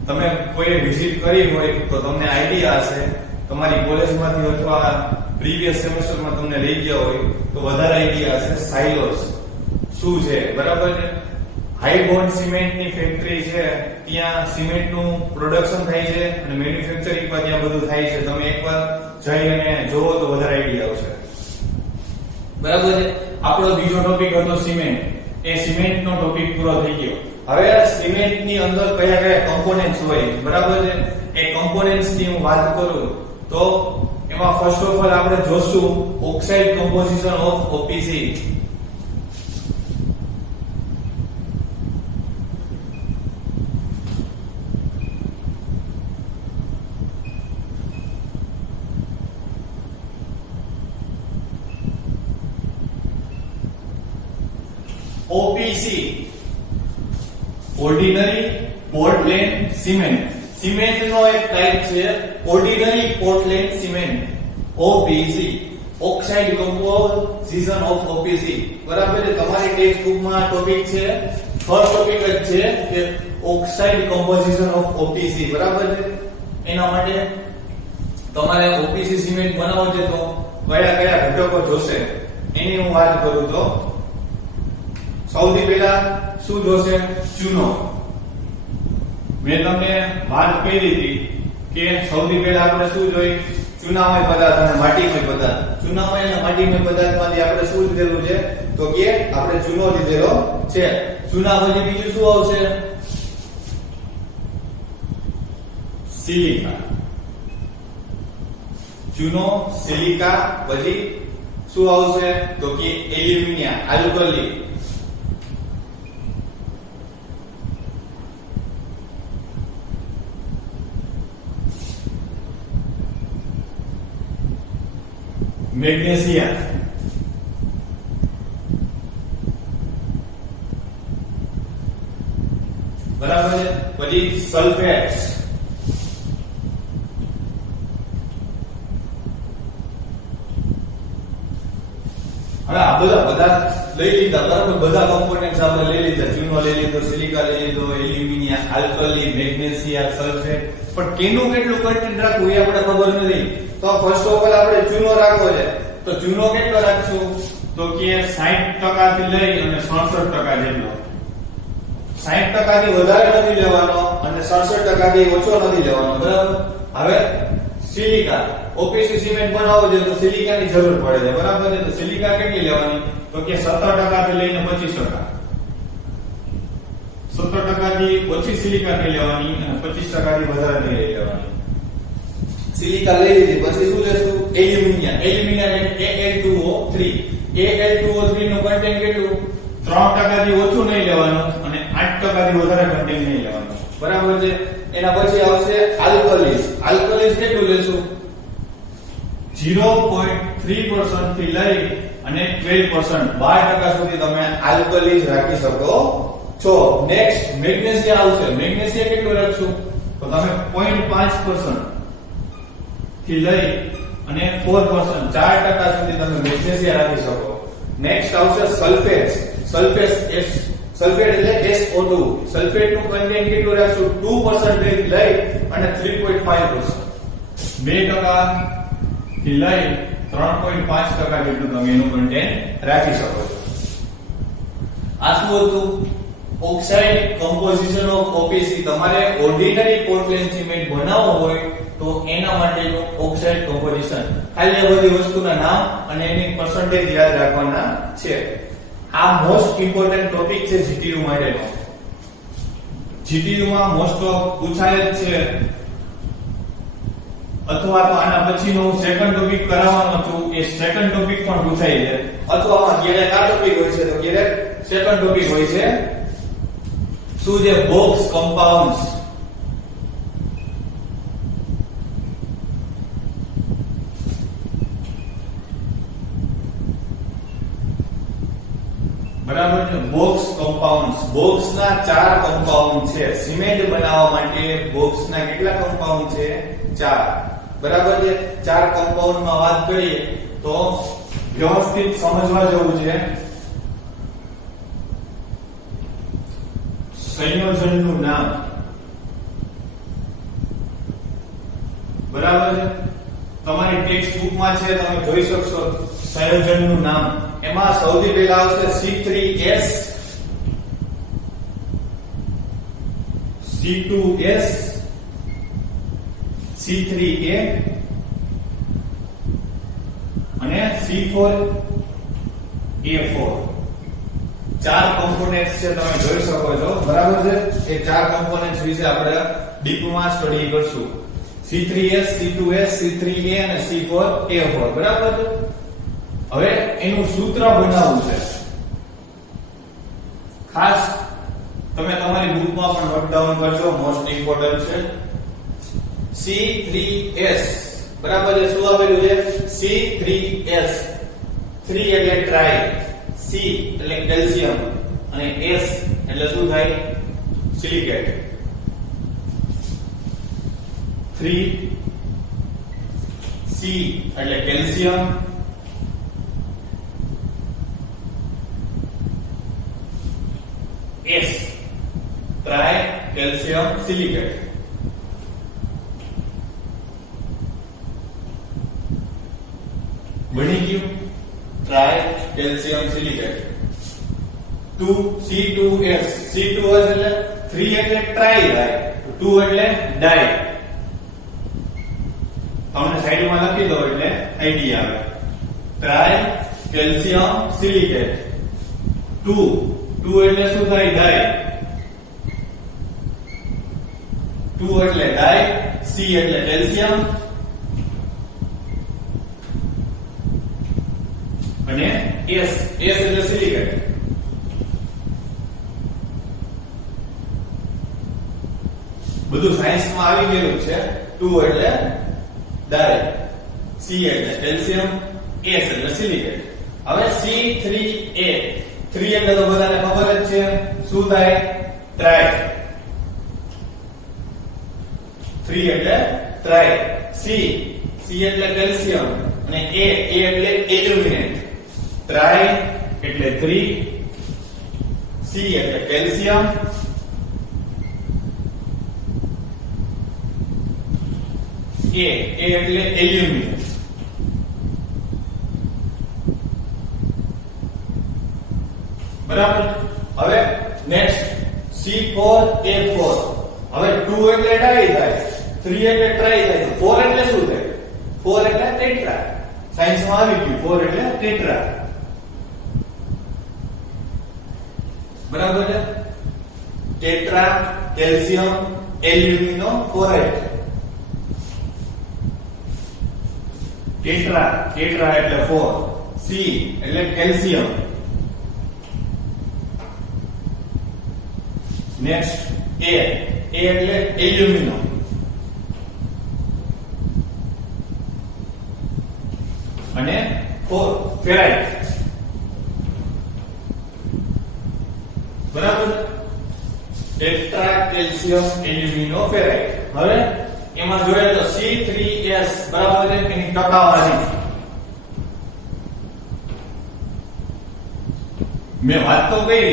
તમે કોઈ વિઝિટ કરી હોય તો તમને આઈડિયા હશે, તમારી કોલેજમાંથી અથવા પ્રીવિયસ સેમેસ્ટરમાં તમને લઈ ગયા હોય તો વધારે આઈડિયા હશે સાયલોઝ શું છે, બરાબર છે. હાઈ બોન્ડ સિમેન્ટની ફેક્ટરી છે, ત્યાં સિમેન્ટનું પ્રોડક્શન થાય છે અને મેન્યુફેક્ચરિંગ પણ ત્યાં બધું થાય છે. તમે એકવાર જઈ અને જોવો તો વધારે આઈડિયા આવશે, બરાબર છે. આપણો બીજો ટોપિક હતો સિમેન્ટ. એ સિમેન્ટનો ટોપિક પૂરો થઈ ગયો. હવે સિમેન્ટની અંદર કયા કયા કમ્પોનેન્ટ્સ હોય, બરાબર છે. એ કમ્પોનેન્ટ્સની હું વાત કરું તો એમાં ફર્સ્ટ ઓફ ઓલ આપણે જોશું oxide composition of OPC. OPC ordinary Portland cement. સિમેન્ટનો એક ટાઈપ છે ordinary Portland cement, OPC, oxide composition of OPC. બરાબર છે. તમારી ટેક્સ્ટ બુકમાં ટોપિક છે, ફર્સ્ટ ટોપિક જ છે કે ઓક્સાઇડ કમ્પોઝિશન ઓફ OPC, બરાબર છે. એના માટે તમારે OPC સિમેન્ટ બનાવવો છે તો કયા કયા ઘટકો જોશે એની હું વાત કરું તો સૌથી પહેલા શું જોશે? ચૂનો. મેં તમને વાત કરી હતી કે સૌથી પહેલા આપણે શું જોઈ? ચૂનામય પદાર્થ અને માટીમય પદાર્થ. ચૂનામય અને માટીમય પદાર્થમાંથી આપણે શું લીધેલું છે? તો કે આપણે ચૂનો લીધેલો છે. ચૂના પછી બીજું શું આવશે? સિલિકા. ચૂનો, સિલિકા, પછી શું આવશે? તો કે એલ્યુમિનિયમ, આલ્કલી. મેગ્નેશિયમ, બરાબર છે. પછી સલ્ફેટ્સ, હવે આ બધા લઈ લીધા, બરાબર. બધા કોમ્પોનેન્ટ્સ આપણે લઈ લીધા. ચૂનો લઈ લીધો, સિલિકા લઈ લીધો, એલ્યુમિનિયમ, આલ્કલી, મેગ્નેશિયમ, સલ્ફેટ. પણ કેનું કેટલું કન્ટેન્ટ રાખવું એ આપણે ખબર નથી. તો ફર્સ્ટ ઓફ ઓલ આપણે ચૂનો રાખવો છે. તો ચૂનો કેટલો રાખશું? તો કે 60% થી લઈ અને 67% જેટલો. 60% થી વધારે નથી લેવાનો અને 67% થી ઓછો નથી લેવાનો, બરાબર. હવે સિલિકા, OPC સિમેન્ટ બનાવવો છે તો સિલિકાની જરૂર પડે છે, બરાબર છે. તો સિલિકા કેટલી લેવાની? તો કે 17% થી લઈને 25%. 17% થી ઓછી સિલિકા નહીં લેવાની અને 25% થી વધારે નહીં લેવાની. સિલિકા લઈ લીધી, પછી શું લેશું? એલ્યુમિનિયમ. Aluminium Al2O3. Al2O3 નું કન્ટેન્ટ કેટલું? 3% થી ઓછું નહીં લેવાનું અને 8% થી વધારે કન્ટેન્ટ નહીં લેવાનું, બરાબર છે. એના પછી આવશે આલ્કલીસ. આલ્કલીસ કેટલું લેશું? 0.3% થી લઈ અને 12%, 12% સુધી તમે આલ્કલીસ રાખી શકો છો. નેક્સ્ટ મેગ્નેશિયમ આવશે. મેગ્નેશિયમ કેટલું રાખશું? તો તમે 0.5% થી લઈ અને 4%, 4% સુધી તમે મેગ્નેશિયમ રાખી શકો. નેક્સ્ટ આવશે સલ્ફેટ. સલ્ફેટ એટલે SO2. સલ્ફેટ નું કન્ટેન્ટ કેટલું રાખશું? 2% લઈ અને 3.5%. 2% થી લઈ 3.5% જેટલું તમે એનું કન્ટેન્ટ રાખી શકો છો. આ શું હતું? Oxide composition of OPC. તમારે ઓર્ડિનરી પોર્ટલેન્ડ સિમેન્ટ બનાવવો હોય તો એના માટેનું ઓક્સાઇડ કમ્પોઝિશન. ખાલી આ બધી વસ્તુના નામ અને એની પર્સન્ટેજ યાદ રાખવાના છે. આ મોસ્ટ ઇમ્પોર્ટન્ટ ટોપિક છે GTU માટેનો. GTU માં મોસ્ટ ઓફ પૂછાય જ છે, અથવા તો આના પછીનો હું સેકન્ડ ટોપિક કરાવવાનો છું, એ સેકન્ડ ટોપિક પણ પૂછાય છે, અથવા આમાં ક્યારેક આ ટોપિક હોય છે તો ક્યારેક સેકન્ડ ટોપિક હોય છે. શું છે? Box compounds. બરાબર છે? Box compounds. બોક્સ ના 4 કમ્પાઉન્ડ છે. સિમેન્ટ બનાવવા માટે બોક્સ ના કેટલા કમ્પાઉન્ડ છે? 4. બરાબર છે? 4 કમ્પાઉન્ડ માં વાત કરીએ તો વ્યવસ્થિત સમજવા જેવું છે. સંયોજનનું નામ. બરાબર છે? તમારી ટેક્સ્ટ બુકમાં છે, તમે જોઈ શકશો સંયોજનનું નામ. એમાં સૌથી પહેલા આવશે C3S, C2S, C3A અને C4A4. 4 કોમ્પોનેન્ટ્સ છે, તમે જોઈ શકો છો. બરાબર છે? એ 4 કોમ્પોનેન્ટ્સ વિશે આપણે ડીપમાં સ્ટડી કરશું. C3S, C2S, C3A અને C4A4. બરાબર છે? હવે એનું સૂત્ર બનાવવું છે. ખાસ તમે તમારી બુકમાં પણ નોટ ડાઉન કરજો, મોસ્ટ ઇમ્પોર્ટન્ટ છે. C3S. બરાબર છે? શું આપેલું છે? C3S. 3 એટલે ટ્રાય, C એટલે કેલ્શિયમ અને S એટલે શું થાય? સિલિકેટ. 3 C એટલે calcium, S try calcium silicate. બની ગયું try calcium silicate. 2C2S. C2S એટલે 3 એટલે ટ્રાય થાય, 2 એટલે ડાય. તમને સાઈડમાં લખી દો એટલે આઈડિયા આવે. Try calcium silicate. 2 એટલે શું થાય? ડાય. 2 એટલે ડાય, C એટલે કેલ્શિયમ અને S એટલે સિલિકેટ. બધું સાયન્સમાં આવી ગયેલું છે. 2 એટલે ડાય, C એટલે કેલ્શિયમ, S એટલે સિલિકેટ. હવે C3A. 3 એટલે તો બધાને ખબર જ છે, શું થાય? ટ્રાય. 3 એટલે ટ્રાય. C એટલે કેલ્શિયમ અને A એટલે એલ્યુમિનેટ. ટ્રાય એટલે 3, C એટલે કેલ્શિયમ, A એટલે એલ્યુમિનેટ. બરાબર? હવે નેક્સ્ટ C4A4. હવે 2 એટલે ડાય થાય, 3 એટલે ટ્રાય થાય, 4 એટલે શું થાય? 4 એટલે ટેટ્રા. સાયન્સમાં આવી ગયું, 4 એટલે ટેટ્રા. બરાબર છે? Tetra calcium alumino ferrite. Tetra એટલે 4, C એટલે કેલ્શિયમ. નેક્સ્ટ A એટલે એલ્યુમિનો અને 4 ફેરાઇટ. બરાબર? Tetra calcium alumino ferrite. હવે એમાં જોઈએ તો C3S બરાબર છે, એની ટકાવારી મેં વાત તો કરી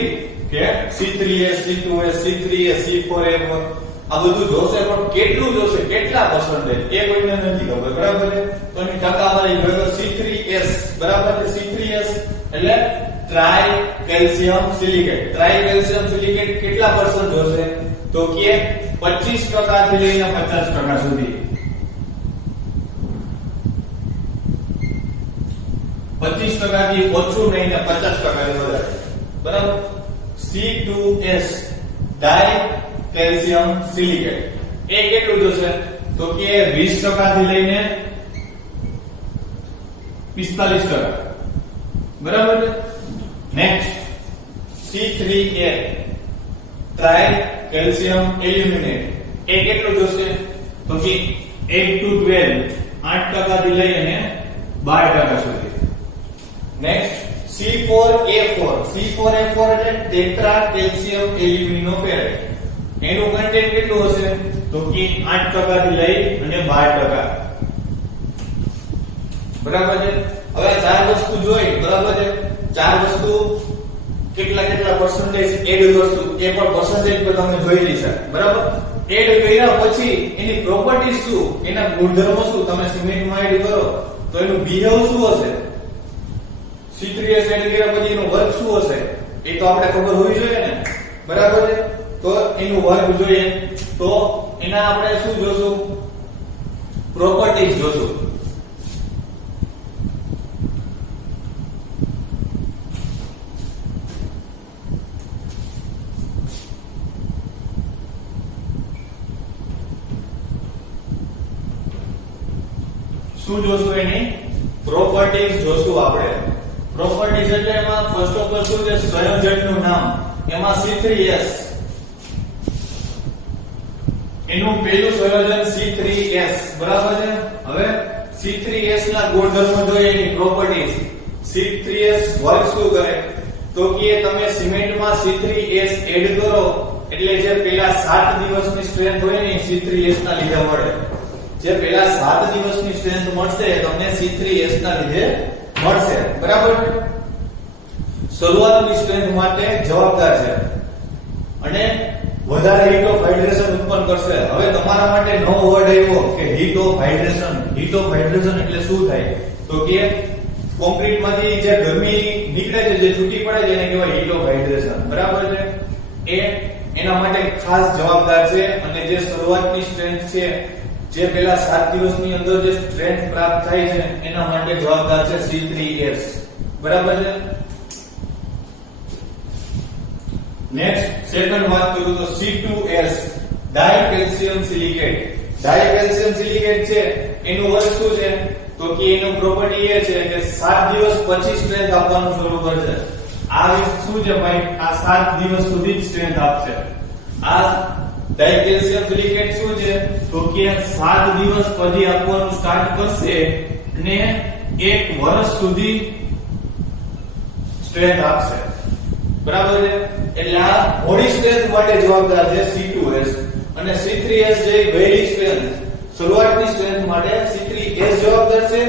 કે C3S C2S C3S C4A4 આ બધું જોશે, પણ કેટલું જોશે, કેટલા પર્સન્ટેજ એ કોઈને નથી ખબર, બરાબર છે? તો એની ટકાવારી જોઈએ તો C3S બરાબર છે. C3S એટલે try calcium silicate. Try calcium silicate કેટલા પર્સન્ટ જોશે? તો કે 25% થી લઈને 50% સુધી. 25% થી ઓછું નહીં ને 50% થી વધારે, બરાબર? C2S ડાય કેલ્શિયમ સિલિકેટ એ કેટલું જોશે? તો કે 20% થી લઈને 45%, બરાબર છે? Next C3A tri calcium aluminate એ કેટલું જોશે? તો કે 8 to 12 8% થી લઈને 12% સુધી. નેક્સ્ટ C4A4 C4A4 એટલે ટેટ્રા કેલ્શિયમ એલ્યુમિનોફેરેટ એનું કન્ટેન્ટ કેટલું હશે? તો કે 8% થી લઈ અને 12%, બરાબર છે? હવે ચાર વસ્તુ જોઈ, બરાબર છે? ચાર વસ્તુ કેટલા પર્સન્ટેજ એડ કરશું એ પણ પર્સન્ટેજ પર તમે જોઈ લેશો, બરાબર? એડ કર્યા પછી એની પ્રોપર્ટીઝ શું, એના ગુણધર્મો શું, તમે સિમેન્ટમાં એડ કરો તો એનું બિહેવ શું હશે? C3S એડ કર્યા પછી એનું વર્ક શું હશે એ તો આપણે ખબર હોવી જોઈએ ને, બરાબર છે? તો એનું વર્ક જોઈએ તો એના આપણે શું જોશું? પ્રોપર્ટીઝ જોશું. શું જોશું? એની પ્રોપર્ટીઝ જોશું આપણે. પ્રોપર્ટીઝ એટલે એમાં ફર્સ્ટ ઓફ ઓલ શું છે? સંયોજકનું નામ. એમાં C3S એનું પહેલું સંયોજન C3S, બરાબર છે? હવે C3S ના ગુણધર્મો જોઈએ, એની પ્રોપર્ટીઝ. C3S વર્ક શું કરે? તો કે તમે સિમેન્ટમાં C3S એડ કરો એટલે જે પેલા 7 દિવસની સ્ટ્રેન્થ હોય ને C3S ના લીધે મળે. જે પેલા 7 દિવસની સ્ટ્રેન્થ મળશે તમને C3S ના લીધે મળશે, બરાબર? શરૂઆતની સ્ટ્રેન્થ માટે જવાબદાર છે અને વધારે હીટ ઓફ હાઇડ્રેશન ઉત્પન્ન કરશે. હવે તમારા માટે નવો વર્ડ આવ્યો કે heat of hydration. Heat of hydration એટલે શું થાય? તો કે કોન્ક્રીટમાંથી જે ગરમી નીકળે છે, જે છૂટી પડે છે એને કહેવાય હીટ ઓફ હાઇડ્રેશન, બરાબર છે? એ એના માટે ખાસ જવાબદાર છે અને જે શરૂઆતની સ્ટ્રેન્થ છે, જે પેલા 7 દિવસની અંદર જે સ્ટ્રેન્થ પ્રાપ્ત થાય છે એના માટે જવાબદાર છે C3S, બરાબર છે? નેક્સ્ટ સેકન્ડ વાત કરું તો C2S ડાય કેલ્શિયમ સિલિકેટ. ડાય કેલ્શિયમ સિલિકેટ છે એનું વર્ક શું છે? તો કે એનું પ્રોપર્ટી એ છે કે 7 દિવસ પછી સ્ટ્રેન્થ આપવાનું શરૂ કરશે. આ શું છે ભાઈ? આ 7 દિવસ સુધી સ્ટ્રેન્થ આપશે. આ ડાય કેલ્શિયમ સિલિકેટ શું છે? તો કે 7 દિવસ પછી આપવાનું સ્ટાર્ટ કરશે અને 1 વર્ષ સુધી સ્ટ્રેન્થ આપશે, બરાબર છે? એટલે આ મોડી સ્ટ્રેન્થ માટે જવાબદાર છે C2S અને C3S જે વહેલી સ્ટ્રેન્થ, શરૂઆતની સ્ટ્રેન્થ માટે C3S જવાબદાર છે.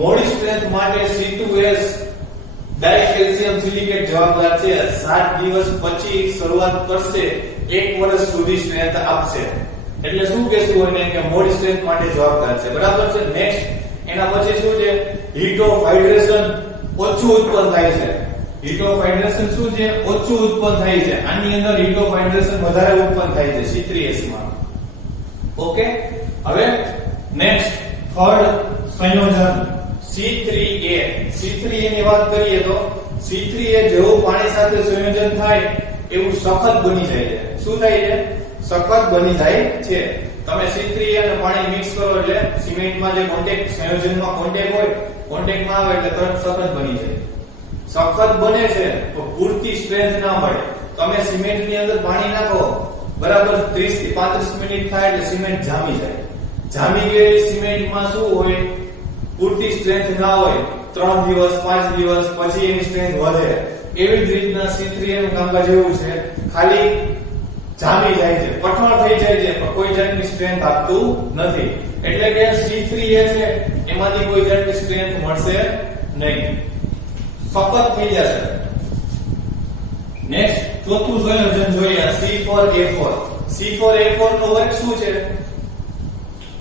મોડી સ્ટ્રેન્થ માટે C2S ડાય કેલ્શિયમ સિલિકેટ જવાબદાર છે. 7 દિવસ પછી શરૂઆત કરશે, 1 વર્ષ સુધી સ્ટ્રેન્થ આપશે. એટલે શું કહેશું એને કે મોડી સ્ટ્રેન્થ માટે જવાબદાર છે, બરાબર છે? નેક્સ્ટ એના પછી શું છે? હીટ ઓફ હાઇડ્રેશન ઓછું ઉત્પન્ન થાય છે. હીટ ઓફ હાઇડ્રેશન શું છે? ઓછું ઉત્પન્ન થાય છે. આની અંદર હીટ ઓફ હાઇડ્રેશન વધારે ઉત્પન્ન થાય છે C3S માં. ઓકે, હવે નેક્સ્ટ થર્ડ સંયોજન C3A. C3A ની વાત કરીએ તો C3A જેવું પાણી સાથે સંયોજન થાય એવું સખત બની જાય છે. શું થાય છે? સખત બની જાય છે. તમે C3A અને પાણી મિક્સ કરો એટલે સિમેન્ટમાં જે કોન્ટેક્ટ, સંયોજનમાં કોન્ટેક્ટ હોય, કોન્ટેક્ટમાં આવે એટલે તરત સખત બની જાય. સખત બને છે તો પૂરતી સ્ટ્રેન્થ ના મળે. તમે સિમેન્ટની અંદર પાણી નાખો, બરાબર 30 થી 35 મિનિટ થાય એટલે સિમેન્ટ જામી જાય. જામી ગયેલી સિમેન્ટમાં શું હોય? પૂરતી સ્ટ્રેન્થ ના હોય. 3 દિવસ 5 દિવસ પછી એની સ્ટ્રેન્થ વધે. એવી જ રીતના C3A નું કામકાજ એવું છે, ખાલી જામી જાય છે, પઠણ થઈ જાય છે, પણ કોઈ જાતની સ્ટ્રેન્થ આપતું નથી. એટલે કે C3A છે એમાંથી કોઈ જાતની સ્ટ્રેન્થ મળશે નહીં, સખત થઈ જશે. નેક્સ્ટ ચોથું સંયોજન જોઈએ C4A4. C4A4 નો વર્ક શું છે?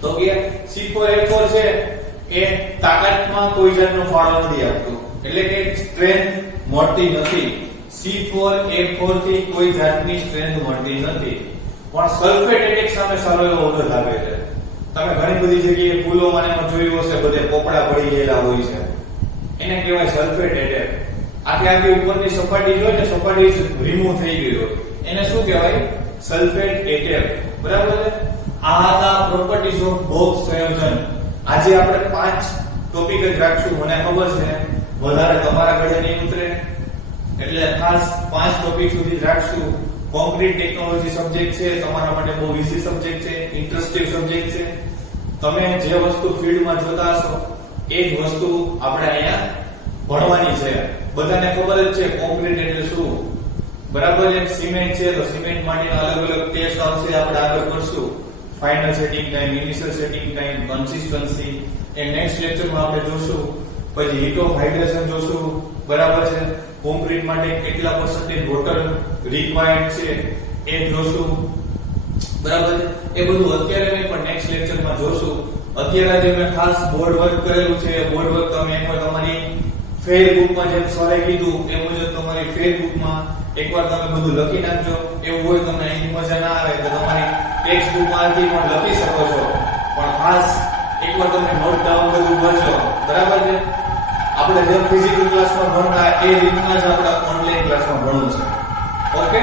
તો કે C4A4 છે એ તાકાતમાં કોઈ જાતનો ફાળો નથી આપતું, એટલે કે સ્ટ્રેન્થ મળતી નથી. C4A4 થી કોઈ જાતની સ્ટ્રેન્થ મળતી નથી, પણ સલ્ફેટ એટેક સામે સારો એવો વખત આપે છે. તમે ઘણી બધી જગ્યાએ પુલોમાં ને એમાં જોયું હશે, બધે પોપડા પડી ગયેલા હોય છે, એને કહેવાય સલ્ફેટ એટેક. આખી ઉપરની સપાટી જોઈએ ને, સપાટી રિમૂવ થઈ ગઈ હોય, એને શું કહેવાય? Sulphate attack. બરાબર છે. આ હતા પ્રોપર્ટીઝ ઓફ બોક્સ સંયોજન. આજે આપણે 5 ટોપિક જ રાખશું. મને ખબર છે વધારે તમારા ઘરે નહીં ઉતરે, એટલે ખાસ 5 ટોપિક સુધી રાખશું. કોન્ક્રીટ ટેકનોલોજી સબ્જેક્ટ છે, તમારા માટે બહુ ઈઝી સબ્જેક્ટ છે, ઇન્ટરેસ્ટિંગ સબ્જેક્ટ છે. તમે જે વસ્તુ ફિલ્ડમાં જોતા હશો એ જ વસ્તુ આપણે અહીંયા ભણવાની છે. બધાને ખબર જ છે કોન્ક્રીટ એટલે શું. બરાબર છે. સિમેન્ટ છે તો સિમેન્ટ માટેના અલગ અલગ ટેસ્ટ આવશે, આપણે આગળ કરશું. Final setting time, initial setting time, consistency એ નેક્સ્ટ લેક્ચરમાં આપણે જોશું. પછી હીટ ઓફ હાઇડ્રેશન જોશું. બરાબર છે. કોન્ક્રીટ માટે કેટલા % વોટર રિક્વાયર્ડ છે એ જોશું. બરાબર છે. એ બધું અત્યારે નહીં પણ નેક્સ્ટ લેક્ચરમાં જોશું. અત્યારે જે મેં ખાસ બોર્ડ વર્ક કરેલું છે, બોર્ડ વર્ક તમે એકવાર તમારી ફેરબુકમાં જેમ સરે કીધું એ મુજબ તમારી ફેરબુકમાં એકવાર તમે બધું લખી નાખજો. એવું હોય તમને અહીં મજા ના આવે તો તમારી ટેક્સ્ટ બુકમાંથી પણ લખી શકો છો, પણ ખાસ એકવાર તમે નોટ ડાઉન બધું કરજો. બરાબર છે. આપણે જેમ ફિઝિકલ ક્લાસમાં ભણતા એ રીતના જ આપણે ઓનલાઈન ક્લાસમાં ભણવું છે. ઓકે.